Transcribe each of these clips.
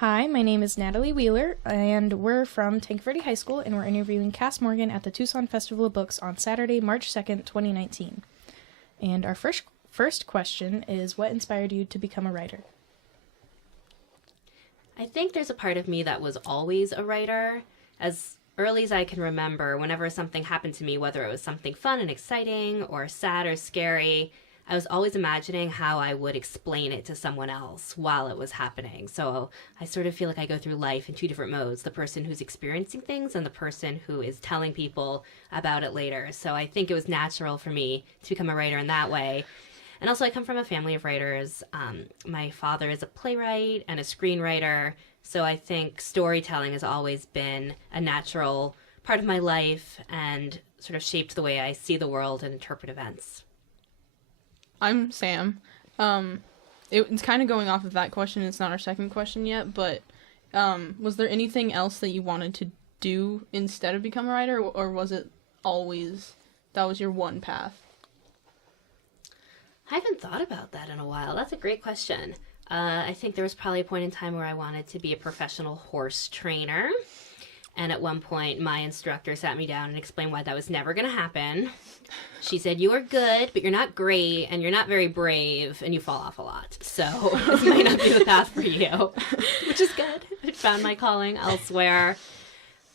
Hi, my name is Natalie Wheeler, and we're from Tank Verde High School, and we're interviewing Kass Morgan at the Tucson Festival of Books on Saturday, March 2nd, 2019. And our first question is, what inspired you to become a writer? I think there's a part of me that was always a writer. As early as I can remember, whenever something happened to me, whether it was something fun and exciting or sad or scary, I was always imagining how I would explain it to someone else while it was happening. So I sort of feel like I go through life in two different modes, the person who's experiencing things and the person who is telling people about it later. So I think it was natural for me to become a writer in that way. And also I come from a family of writers. My father is a playwright and a screenwriter. So I think storytelling has always been a natural part of my life and sort of shaped the way I see the world and interpret events. I'm Sam. It's kind of going off of that question. It's not our second question yet, but was there anything else that you wanted to do instead of become a writer, or was it always that was your one path? I haven't thought about that in a while. That's a great question. I think there was probably a point in time where I wanted to be a professional horse trainer. And at one point, my instructor sat me down and explained why that was never going to happen. She said, you are good, but you're not great, and you're not very brave, and you fall off a lot. So this might not be the path for you, which is good. I found my calling elsewhere.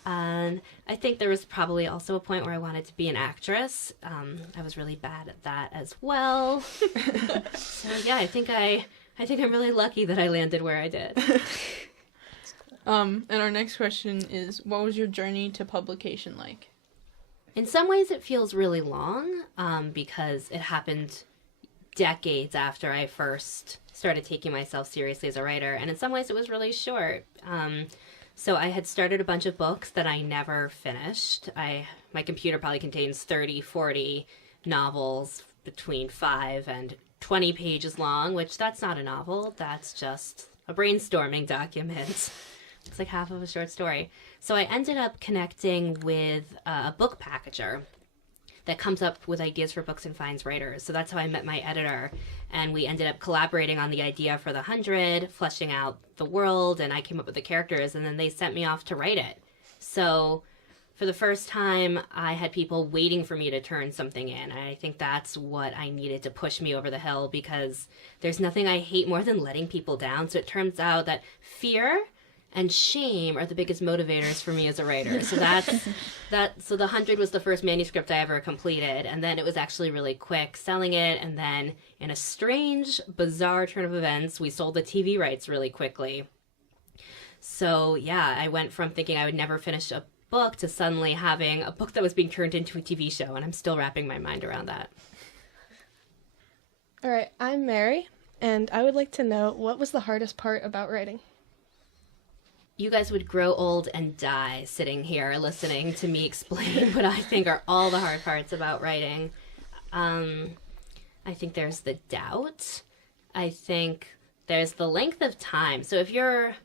And I think there was probably also a point where I wanted to be an actress. I was really bad at that as well. So yeah, I think I'm really lucky that I landed where I did. And our next question is, what was your journey to publication like? In some ways it feels really long, because it happened decades after I first started taking myself seriously as a writer. And in some ways it was really short. So I had started a bunch of books that I never finished. My computer probably contains 30, 40 novels between 5 and 20 pages long, which that's not a novel. That's just a brainstorming document. It's like half of a short story. So I ended up connecting with a book packager that comes up with ideas for books and finds writers. So that's how I met my editor. And we ended up collaborating on the idea for the 100, fleshing out the world, and I came up with the characters, and then they sent me off to write it. So for the first time, I had people waiting for me to turn something in. And I think that's what I needed to push me over the hill, because there's nothing I hate more than letting people down. So it turns out that fear and shame are the biggest motivators for me as a writer. So so the 100 was the first manuscript I ever completed, and then it was actually really quick selling it, and then in a strange, bizarre turn of events, we sold the TV rights really quickly. So yeah, I went from thinking I would never finish a book to suddenly having a book that was being turned into a TV show, and I'm still wrapping my mind around that. All right, I'm Mary, and I would like to know, what was the hardest part about writing? You guys would grow old and die sitting here listening to me explain what I think are all the hard parts about writing. I think there's the doubt. I think there's the length of time. So if you're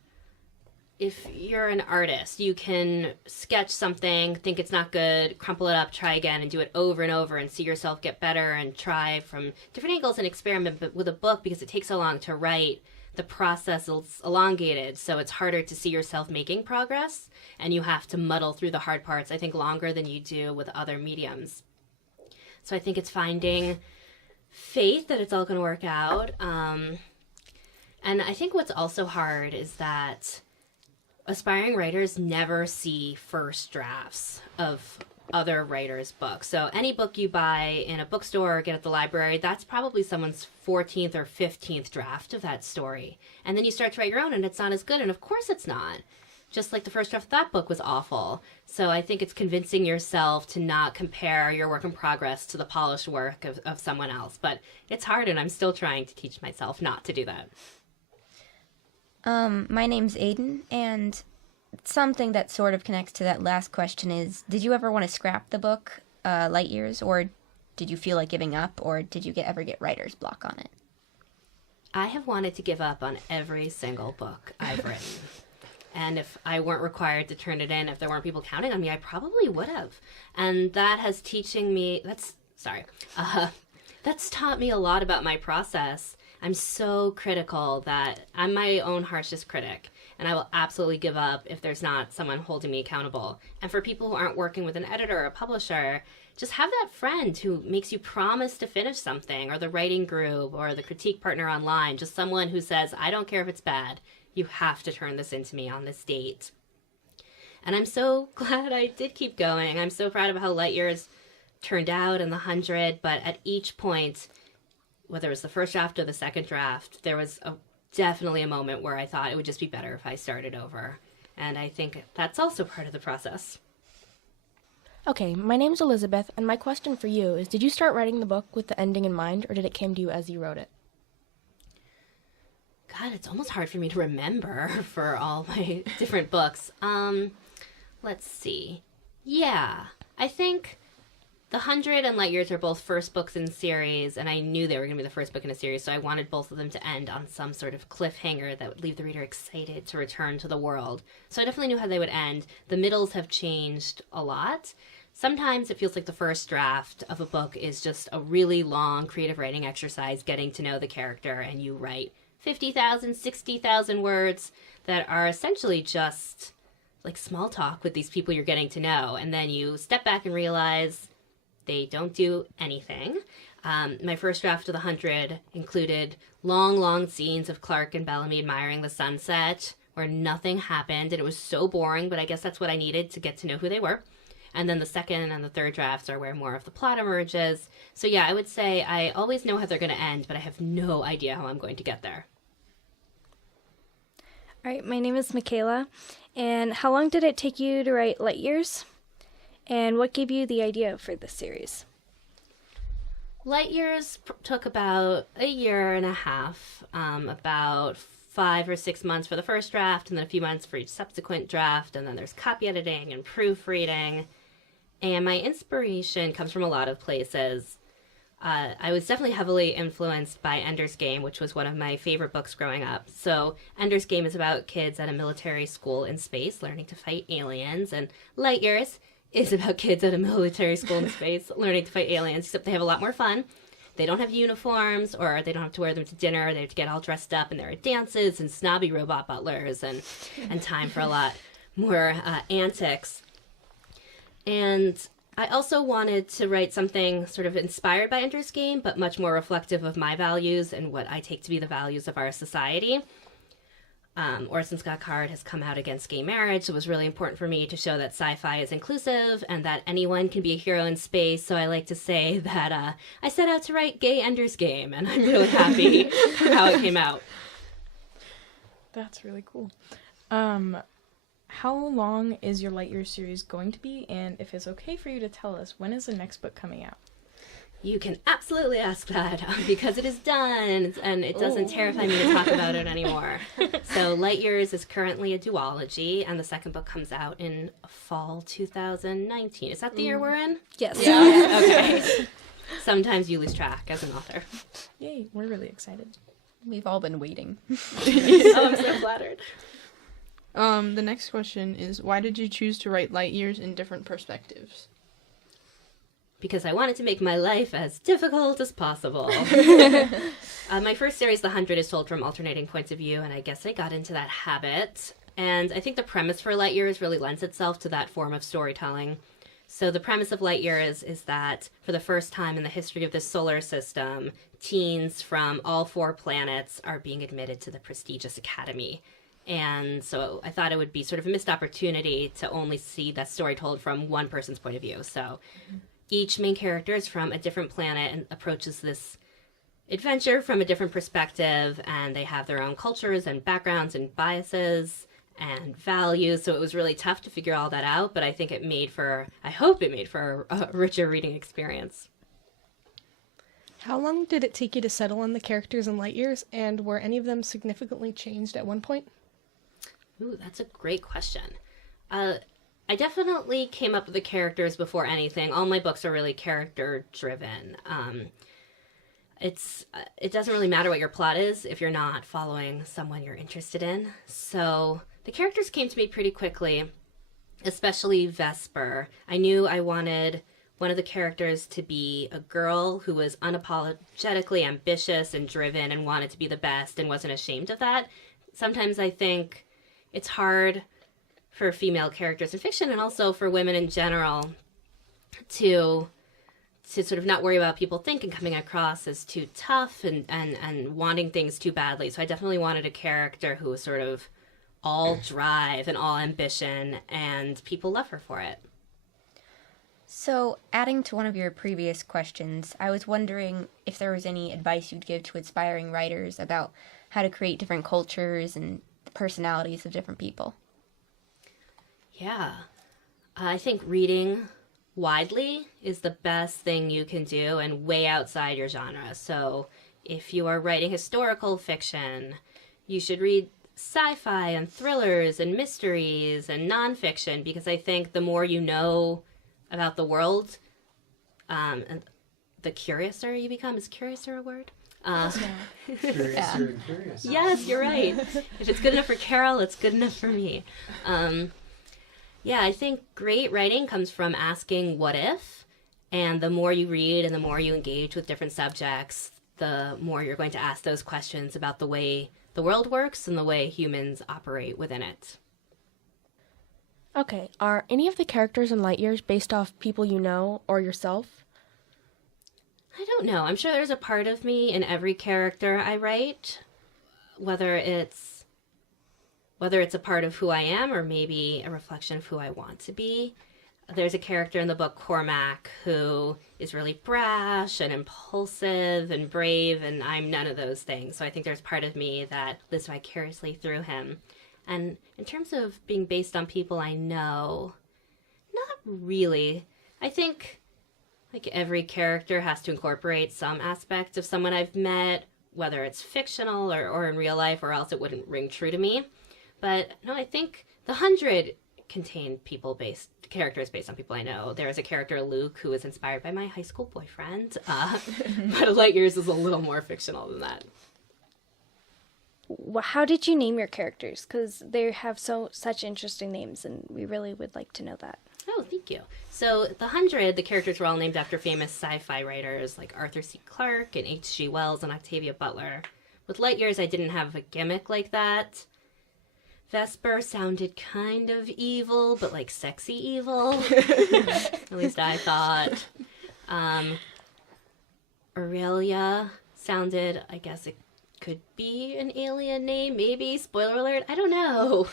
an artist, you can sketch something, think it's not good, crumple it up, try again, and do it over and over and see yourself get better and try from different angles and experiment. But with a book, because it takes so long to write, the process is elongated, so it's harder to see yourself making progress, and you have to muddle through the hard parts, I think, longer than you do with other mediums. So I think it's finding faith that it's all going to work out. And I think what's also hard is that aspiring writers never see first drafts of other writers' books. So any book you buy in a bookstore or get at the library, that's probably someone's 14th or 15th draft of that story. And then you start to write your own, and it's not as good, and of course it's not. Just like the first draft of that book was awful. So I think it's convincing yourself to not compare your work in progress to the polished work of someone else. But it's hard, and I'm still trying to teach myself not to do that. My name's Aiden, and something that sort of connects to that last question is, did you ever want to scrap the book, Light Years, or did you feel like giving up, or did you ever get writer's block on it? I have wanted to give up on every single book I've written. And if I weren't required to turn it in, if there weren't people counting on me, I probably would have. And that has that's taught me a lot about my process. I'm so critical that I'm my own harshest critic. and I will absolutely give up if there's not someone holding me accountable. And for people who aren't working with an editor or a publisher, just have that friend who makes you promise to finish something, or the writing group, or the critique partner online, just someone who says, I don't care if it's bad, you have to turn this into me on this date. And I'm so glad I did keep going. I'm so proud of how Light Years turned out in the 100, but at each point, whether it was the first draft or the second draft, there was definitely a moment where I thought it would just be better if I started over. And I think that's also part of the process. Okay, my name's Elizabeth, and my question for you is, did you start writing the book with the ending in mind, or did it come to you as you wrote it? God, it's almost hard for me to remember for all my different books. Let's see. Yeah, I think The 100 and Light Years are both first books in series, and I knew they were going to be the first book in a series, so I wanted both of them to end on some sort of cliffhanger that would leave the reader excited to return to the world. So I definitely knew how they would end. The middles have changed a lot. Sometimes it feels like the first draft of a book is just a really long creative writing exercise, getting to know the character, and you write 50,000, 60,000 words that are essentially just like small talk with these people you're getting to know, and then you step back and realize they don't do anything. My first draft of The 100 included long scenes of Clark and Bellamy admiring the sunset where nothing happened, and it was so boring, but I guess that's what I needed to get to know who they were. And then the second and the third drafts are where more of the plot emerges. So yeah, I would say I always know how they're going to end, but I have no idea how I'm going to get there. All right, my name is Michaela, and how long did it take you to write Light Years? And what gave you the idea for this series? Light Years took about a year and a half, about 5 or 6 months for the first draft, and then a few months for each subsequent draft, and then there's copy editing and proofreading. And my inspiration comes from a lot of places. I was definitely heavily influenced by Ender's Game, which was one of my favorite books growing up. So Ender's Game is about kids at a military school in space learning to fight aliens, and Light Years is about kids at a military school in space learning to fight aliens, except they have a lot more fun. They don't have uniforms, or they don't have to wear them to dinner. They have to get all dressed up, and there are dances and snobby robot butlers and time for a lot more antics. And I also wanted to write something sort of inspired by Ender's Game, but much more reflective of my values and what I take to be the values of our society. Orson Scott Card has come out against gay marriage, so it was really important for me to show that sci-fi is inclusive and that anyone can be a hero in space. So I like to say that I set out to write gay Ender's Game, and I'm really happy how it came out. That's really cool. How long is your Light Years series going to be? And if it's okay for you to tell us, when is the next book coming out? You can absolutely ask that because it is done, and it doesn't terrify me to talk about it anymore. So Light Years is currently a duology, and the second book comes out in fall 2019. Is that the year we're in? Yes. Yeah. Okay. Sometimes you lose track as an author. Yay, we're really excited. We've all been waiting. Oh, I'm so flattered. The next question is, why did you choose to write Light Years in different perspectives? Because I wanted to make my life as difficult as possible. My first series, The 100, is told from alternating points of view, and I guess I got into that habit. And I think the premise for Light Years really lends itself to that form of storytelling. So the premise of Light Years is that for the first time in the history of the solar system, teens from all 4 planets are being admitted to the prestigious academy. And so I thought it would be sort of a missed opportunity to only see that story told from one person's point of view. So each main character is from a different planet and approaches this adventure from a different perspective, and they have their own cultures and backgrounds and biases and values. So it was really tough to figure all that out, but I think I hope it made for a richer reading experience. How long did it take you to settle on the characters in Light Years, and were any of them significantly changed at one point? Ooh, that's a great question. I definitely came up with the characters before anything. All my books are really character-driven. It doesn't really matter what your plot is if you're not following someone you're interested in. So the characters came to me pretty quickly, especially Vesper. I knew I wanted one of the characters to be a girl who was unapologetically ambitious and driven and wanted to be the best and wasn't ashamed of that. Sometimes I think it's hard for female characters in fiction and also for women in general to sort of not worry about people thinking coming across as too tough and wanting things too badly. So I definitely wanted a character who was sort of all drive and all ambition, and people love her for it. So, adding to one of your previous questions, I was wondering if there was any advice you'd give to aspiring writers about how to create different cultures and the personalities of different people. Yeah. I think reading widely is the best thing you can do and way outside your genre. So if you are writing historical fiction, you should read sci-fi and thrillers and mysteries and nonfiction, because I think the more you know about the world, and the curiouser you become. Is curiouser a word? Curiouser and curious. Yes, you're right. If it's good enough for Carol, it's good enough for me. Yeah, I think great writing comes from asking what if, and the more you read and the more you engage with different subjects, the more you're going to ask those questions about the way the world works and the way humans operate within it. Okay, are any of the characters in Light Years based off people you know or yourself? I don't know. I'm sure there's a part of me in every character I write, whether it's a part of who I am or maybe a reflection of who I want to be. There's a character in the book, Cormac, who is really brash and impulsive and brave, and I'm none of those things. So I think there's part of me that lives vicariously through him. And in terms of being based on people I know, not really. I think like every character has to incorporate some aspect of someone I've met, whether it's fictional or in real life, or else it wouldn't ring true to me. But no, I think The 100 contained characters based on people I know. There is a character, Luke, who was inspired by my high school boyfriend. But Light Years is a little more fictional than that. How did you name your characters? Because they have such interesting names, and we really would like to know that. Oh, thank you. So, The 100, the characters were all named after famous sci-fi writers like Arthur C. Clarke and H.G. Wells and Octavia Butler. With Light Years, I didn't have a gimmick like that. Vesper sounded kind of evil, but like sexy evil. At least I thought. Aurelia sounded, I guess it could be an alien name, maybe. Spoiler alert, I don't know.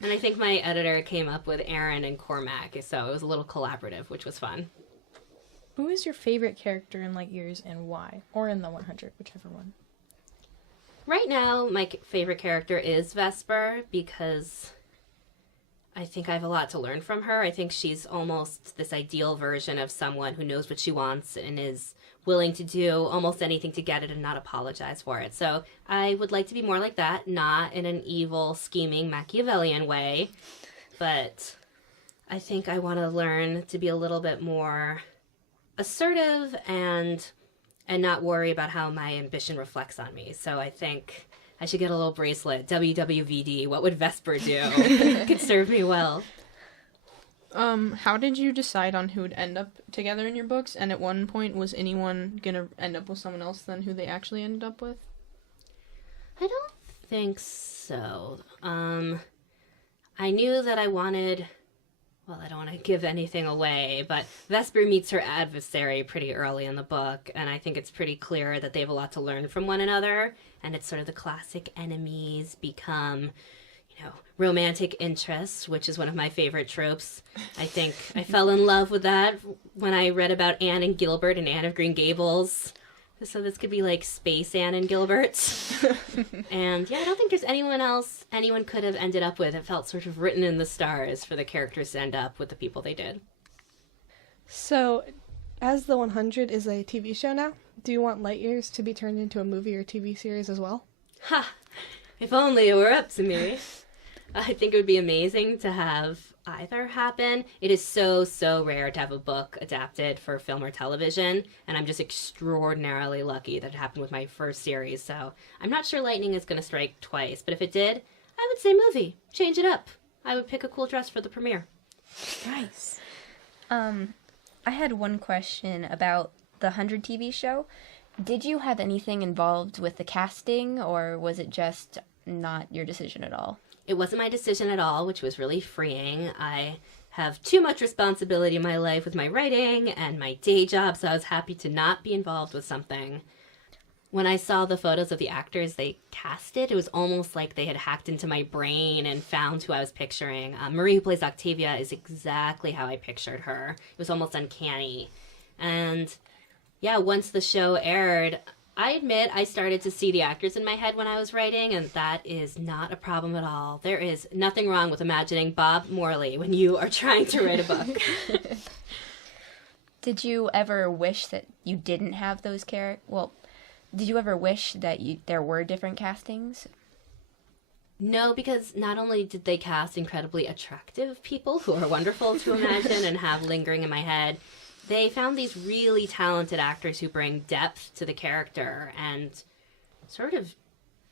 And I think my editor came up with Aaron and Cormac, so it was a little collaborative, which was fun. Who is your favorite character in Light Years and why? Or in the 100, whichever one. Right now, my favorite character is Vesper, because I think I have a lot to learn from her. I think she's almost this ideal version of someone who knows what she wants and is willing to do almost anything to get it and not apologize for it. So I would like to be more like that, not in an evil, scheming, Machiavellian way, but I think I want to learn to be a little bit more assertive and not worry about how my ambition reflects on me. So I think I should get a little bracelet. WWVD, what would Vesper do? Could serve me well. How did you decide on who would end up together in your books? And at one point, was anyone gonna end up with someone else than who they actually ended up with? I don't think so. I knew that I wanted... Well, I don't want to give anything away, but Vesper meets her adversary pretty early in the book, and I think it's pretty clear that they have a lot to learn from one another, and it's sort of the classic enemies become, romantic interests, which is one of my favorite tropes. I think I fell in love with that when I read about Anne and Gilbert and Anne of Green Gables. So this could be like Space Anne and Gilbert. And yeah, I don't think there's anyone else anyone could have ended up with. It felt sort of written in the stars for the characters to end up with the people they did. So, as the 100 is a TV show now, do you want Light Years to be turned into a movie or TV series as well? Ha! If only it were up to me. I think it would be amazing to have either happen. It is so, so rare to have a book adapted for film or television, and I'm just extraordinarily lucky that it happened with my first series, so I'm not sure lightning is going to strike twice, but if it did, I would say movie. Change it up. I would pick a cool dress for the premiere. Nice. I had one question about the 100 TV show. Did you have anything involved with the casting, or was it just not your decision at all? It wasn't my decision at all, which was really freeing. I have too much responsibility in my life with my writing and my day job, so I was happy to not be involved with something. When I saw the photos of the actors they casted, it was almost like they had hacked into my brain and found who I was picturing. Marie, who plays Octavia, is exactly how I pictured her. It was almost uncanny. And yeah, once the show aired, I admit I started to see the actors in my head when I was writing, and that is not a problem at all. There is nothing wrong with imagining Bob Morley when you are trying to write a book. Did you ever wish that you didn't have those characters? Well, did you ever wish that there were different castings? No, because not only did they cast incredibly attractive people who are wonderful to imagine and have lingering in my head, they found these really talented actors who bring depth to the character and sort of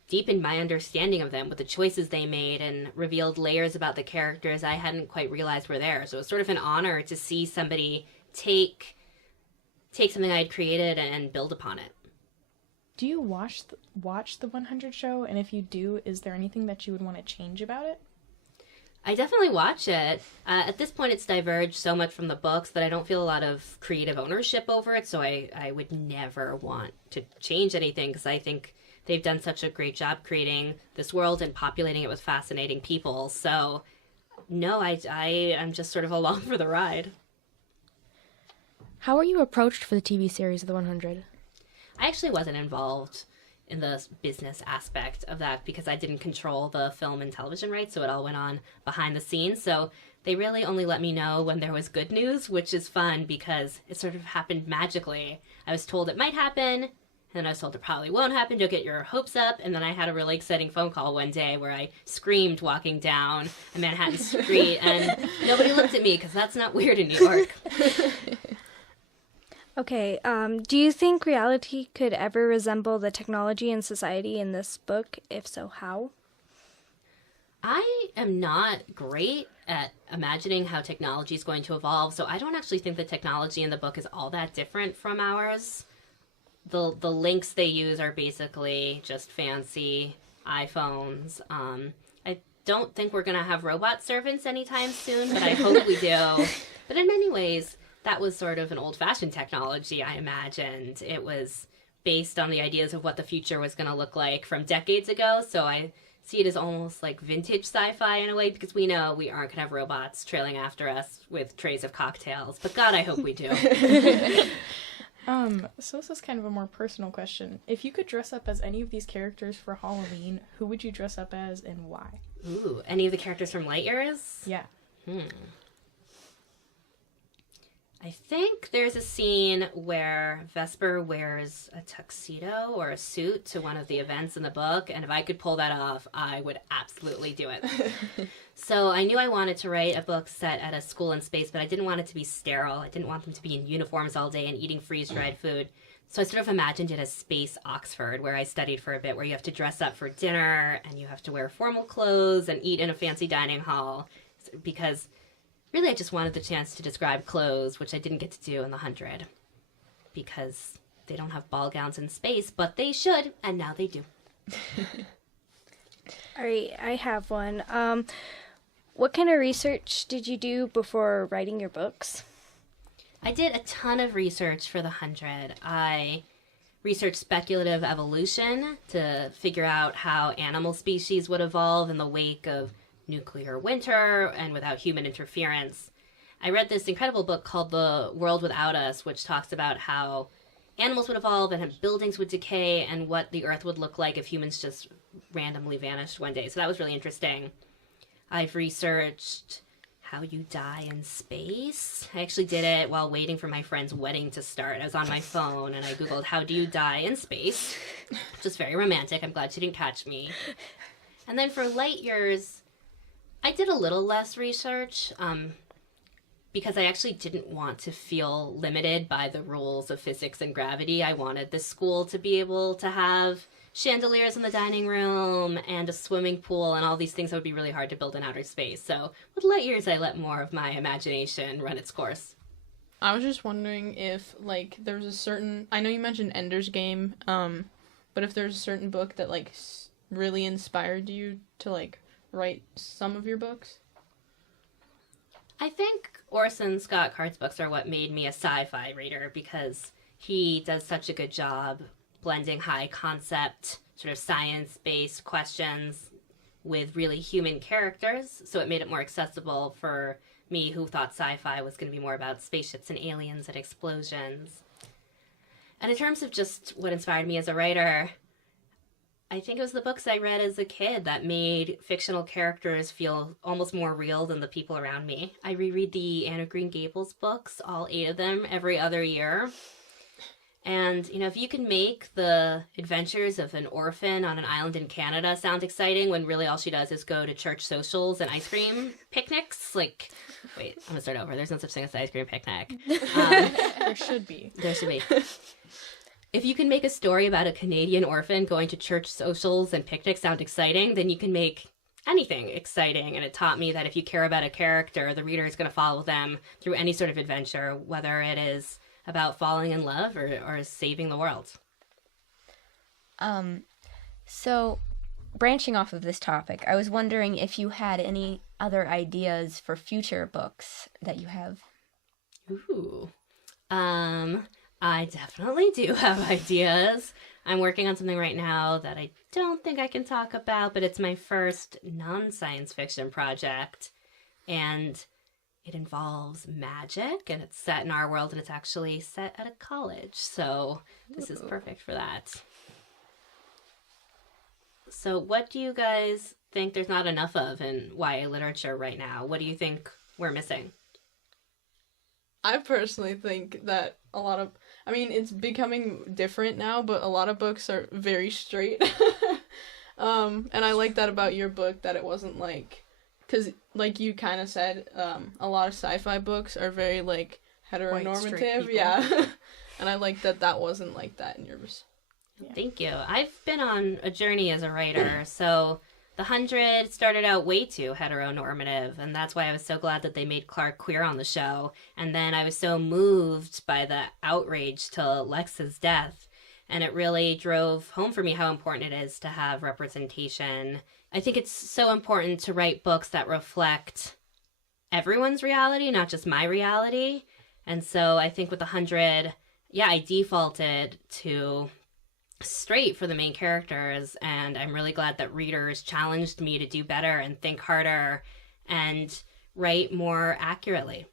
deepened my understanding of them with the choices they made and revealed layers about the characters I hadn't quite realized were there. So it was sort of an honor to see somebody take something I had created and build upon it. Do you watch the 100 show? And if you do, is there anything that you would want to change about it? I definitely watch it. At this point, it's diverged so much from the books that I don't feel a lot of creative ownership over it, so I would never want to change anything because I think they've done such a great job creating this world and populating it with fascinating people. So, no, I am just sort of along for the ride. How were you approached for the TV series of the 100? I actually wasn't involved in the business aspect of that because I didn't control the film and television rights, so it all went on behind the scenes. So they really only let me know when there was good news, which is fun because it sort of happened magically. I was told it might happen, and then I was told it probably won't happen. Don't get your hopes up. And then I had a really exciting phone call one day where I screamed walking down a Manhattan street, and nobody looked at me because that's not weird in New York. Okay, do you think reality could ever resemble the technology and society in this book? If so, how? I am not great at imagining how technology is going to evolve, so I don't actually think the technology in the book is all that different from ours. The links they use are basically just fancy iPhones. I don't think we're going to have robot servants anytime soon, but I hope we do. But in many ways, that was sort of an old-fashioned technology, I imagined. It was based on the ideas of what the future was going to look like from decades ago, so I see it as almost like vintage sci-fi in a way, because we know we aren't going to have robots trailing after us with trays of cocktails. But God, I hope we do. So this is kind of a more personal question. If you could dress up as any of these characters for Halloween, who would you dress up as and why? Ooh, any of the characters from Light Years? Yeah. I think there's a scene where Vesper wears a tuxedo or a suit to one of the events in the book, and if I could pull that off, I would absolutely do it. So I knew I wanted to write a book set at a school in space, but I didn't want it to be sterile. I didn't want them to be in uniforms all day and eating freeze-dried food. So I sort of imagined it as Space Oxford, where I studied for a bit, where you have to dress up for dinner, and you have to wear formal clothes and eat in a fancy dining hall, because really, I just wanted the chance to describe clothes, which I didn't get to do in the 100, because they don't have ball gowns in space, but they should, and now they do. All right, I have one. What kind of research did you do before writing your books? I did a ton of research for the 100. I researched speculative evolution to figure out how animal species would evolve in the wake of nuclear winter and without human interference. I read this incredible book called The World Without Us, which talks about how animals would evolve and how buildings would decay and what the Earth would look like if humans just randomly vanished one day. So that was really interesting. I've researched how you die in space. I actually did it while waiting for my friend's wedding to start. I was on my phone and I Googled, how do you die in space? Just very romantic. I'm glad she didn't catch me. And then for Light Years, I did a little less research because I actually didn't want to feel limited by the rules of physics and gravity. I wanted the school to be able to have chandeliers in the dining room and a swimming pool and all these things that would be really hard to build in outer space. So with Light Years, I let more of my imagination run its course. I was just wondering if, like, there was a certain... I know you mentioned Ender's Game, but if there's a certain book that, like, really inspired you to, like, write some of your books? I think Orson Scott Card's books are what made me a sci-fi reader, because he does such a good job blending high concept, sort of science-based questions with really human characters. So it made it more accessible for me, who thought sci-fi was going to be more about spaceships and aliens and explosions. And in terms of just what inspired me as a writer, I think it was the books I read as a kid that made fictional characters feel almost more real than the people around me. I reread the Anne of Green Gables books, all 8 of them, every other year. And, you know, if you can make the adventures of an orphan on an island in Canada sound exciting when really all she does is go to church socials and ice cream picnics, like, wait, I'm going to start over. There's no such thing as ice cream picnic. There should be. There should be. If you can make a story about a Canadian orphan going to church socials and picnics sound exciting, then you can make anything exciting. And it taught me that if you care about a character, the reader is going to follow them through any sort of adventure, whether it is about falling in love or saving the world. So, branching off of this topic, I was wondering if you had any other ideas for future books that you have. Ooh. I definitely do have ideas. I'm working on something right now that I don't think I can talk about, but it's my first non-science fiction project. And it involves magic, and it's set in our world, and it's actually set at a college. So this is perfect for that. So what do you guys think there's not enough of in YA literature right now? What do you think we're missing? I personally think that it's becoming different now, but a lot of books are very straight. And I like that about your book, that it wasn't because like you kind of said, a lot of sci-fi books are very heteronormative. Yeah. And I like that wasn't like that in yours. Yeah. Thank you. I've been on a journey as a writer, so The 100 started out way too heteronormative, and that's why I was so glad that they made Clark queer on the show. And then I was so moved by the outrage to Lex's death, and it really drove home for me how important it is to have representation. I think it's so important to write books that reflect everyone's reality, not just my reality. And so I think with The 100, I defaulted to straight for the main characters, and I'm really glad that readers challenged me to do better and think harder and write more accurately.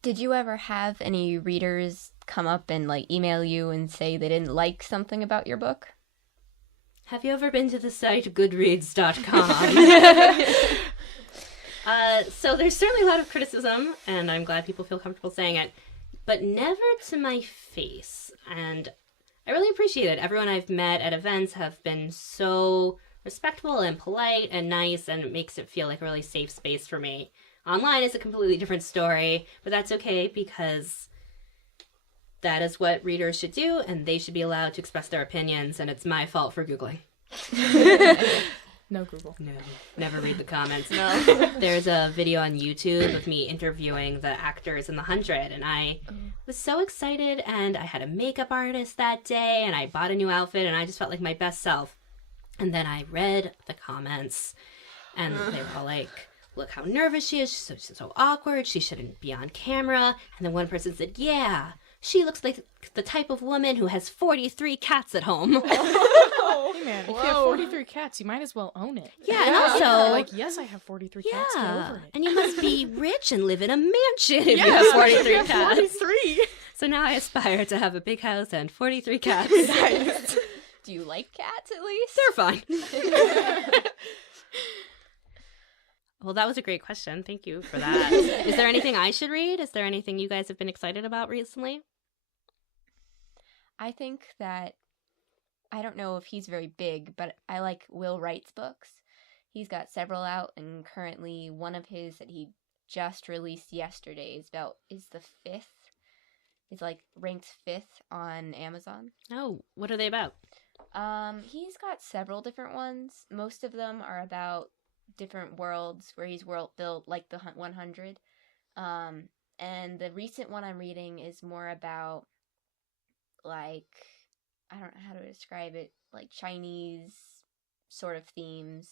Did you ever have any readers come up and email you and say they didn't like something about your book? Have you ever been to the site GoodReads.com? So there's certainly a lot of criticism, and I'm glad people feel comfortable saying it, but never to my face. And I really appreciate it. Everyone I've met at events have been so respectful and polite and nice, and it makes it feel like a really safe space for me. Online is a completely different story, but that's okay because that is what readers should do, and they should be allowed to express their opinions, and it's my fault for Googling. No Google. No, never read the comments. No. There's a video on YouTube of me interviewing the actors in The 100, and I was so excited, and I had a makeup artist that day, and I bought a new outfit, and I just felt like my best self. And then I read the comments, and they were all like, look how nervous she is, she's so awkward, she shouldn't be on camera. And then one person said, yeah, she looks like the type of woman who has 43 cats at home. Hey man, if you have 43 cats, you might as well own it. Yeah, and also, yes, I have 43 cats. Get over it. And you must be rich and live in a mansion if you have 43 cats. 43. So now I aspire to have a big house and 43 cats. Nice. Do you like cats at least? They're fine. Well, that was a great question. Thank you for that. Is there anything I should read? Is there anything you guys have been excited about recently? I think that, I don't know if he's very big, but I like Will Wright's books. He's got several out, and currently one of his that he just released yesterday is the 5th. It's ranked 5th on Amazon. Oh, what are they about? He's got several different ones. Most of them are about different worlds where he's world built, like the 100. And the recent one I'm reading is more about, I don't know how to describe it, Chinese sort of themes.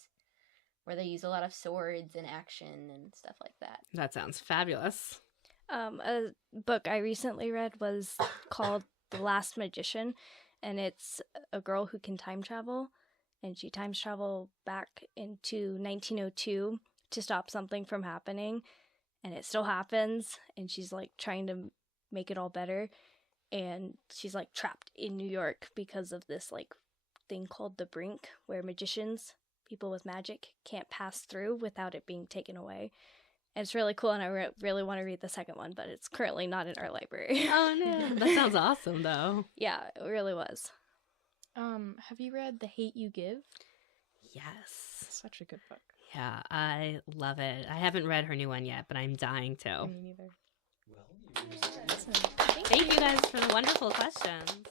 where they use a lot of swords and action and stuff like that. That sounds fabulous. A book I recently read was called The Last Magician, and it's a girl who can time travel, and she time travel back into 1902 to stop something from happening, and it still happens, and she's like trying to make it all better, and she's like trapped in New York because of this like thing called the brink, where magicians, people with magic, can't pass through without it being taken away. And it's really cool, and I really want to read the second one, but it's currently not in our library. Oh, no. That sounds awesome, though. Yeah, it really was. Have you read The Hate You Give? Yes. Such a good book. Yeah, I love it. I haven't read her new one yet, but I'm dying to. Me neither. Well, Thank you guys for the wonderful questions.